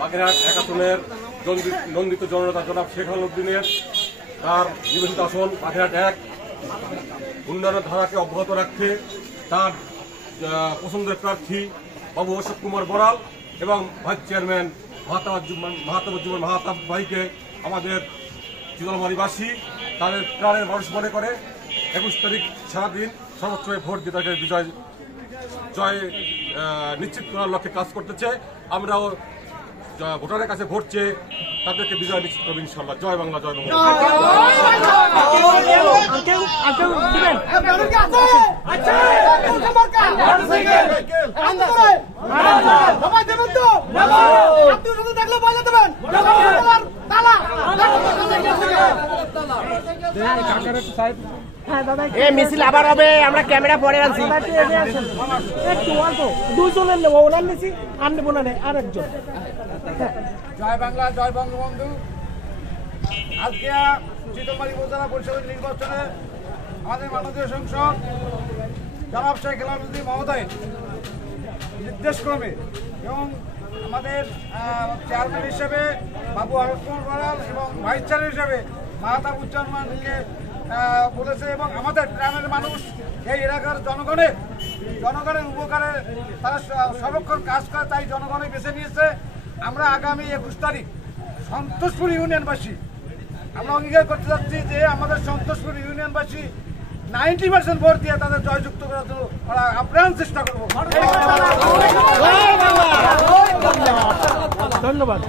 বাগেরহাট এক আসনের নন্দিত জননেতা জনাব শেখ আলমউদ্দিনের তার নিবেদিত আসন বাগেরহাট এক উন্নয়নের ধারাকে অব্যাহত রাখতে তার পছন্দের প্রার্থী বাবু অশোক কুমার বড়াল এবং ভাইস চেয়ারম্যান মাহাতাবুজ্জামান মাহাতাব ভাইকে আমাদের চিতলমারীবাসী তাদের প্রাণের মানুষ মনে করে 21 তারিখ সারাদিন সর্বোচ্চ ভোট দিয়ে তাকে জয় নিশ্চিত করার লক্ষ্যে কাজ করতেছে। আমরাও ভোটারের কাছে ভোট চেয়ে তাদেরকে বিজয় নিশ্চিত করবো ইনশাল্লাহ। জয় বাংলা, জয় বাংলা। মিছিল আবার হবে, আমরা ক্যামেরা পরে আনছি। একটু অল্প দুইজনের নেবো, ওনার নিচ্ছি আর নেবো না আরেকজন। জয় বাংলা, জয় বঙ্গবন্ধু। আজকে চিতলমারী উপজেলা পরিষদের নির্বাচনে আমাদের মাননীয় সংসদ জনাব শেখ আলমউদ্দিন মহোদয়ের নির্দেশক্রমে এবং আমাদের চেয়ারম্যান হিসেবে বাবু অশোক কুমার বড়াল এবং ভাইস চেয়ারম্যান হিসেবে মাহাতাবুজ্জামানকে বলেছে এবং আমাদের গ্রামের মানুষ এই এলাকার জনগণের উপকারে তারা সর্বক্ষণ কাজ করে, তাই জনগণই বেছে নিয়েছে। আমরা আগামী 21 তারিখ সন্তোষপুর ইউনিয়নবাসী আমরা অঙ্গীকার করতে যাচ্ছি যে আমাদের সন্তোষপুর ইউনিয়নবাসী 90% ভোট দিয়ে তাদের জয়যুক্ত করার জন্য আমরা আপ্রাণ চেষ্টা করবো। ধন্যবাদ।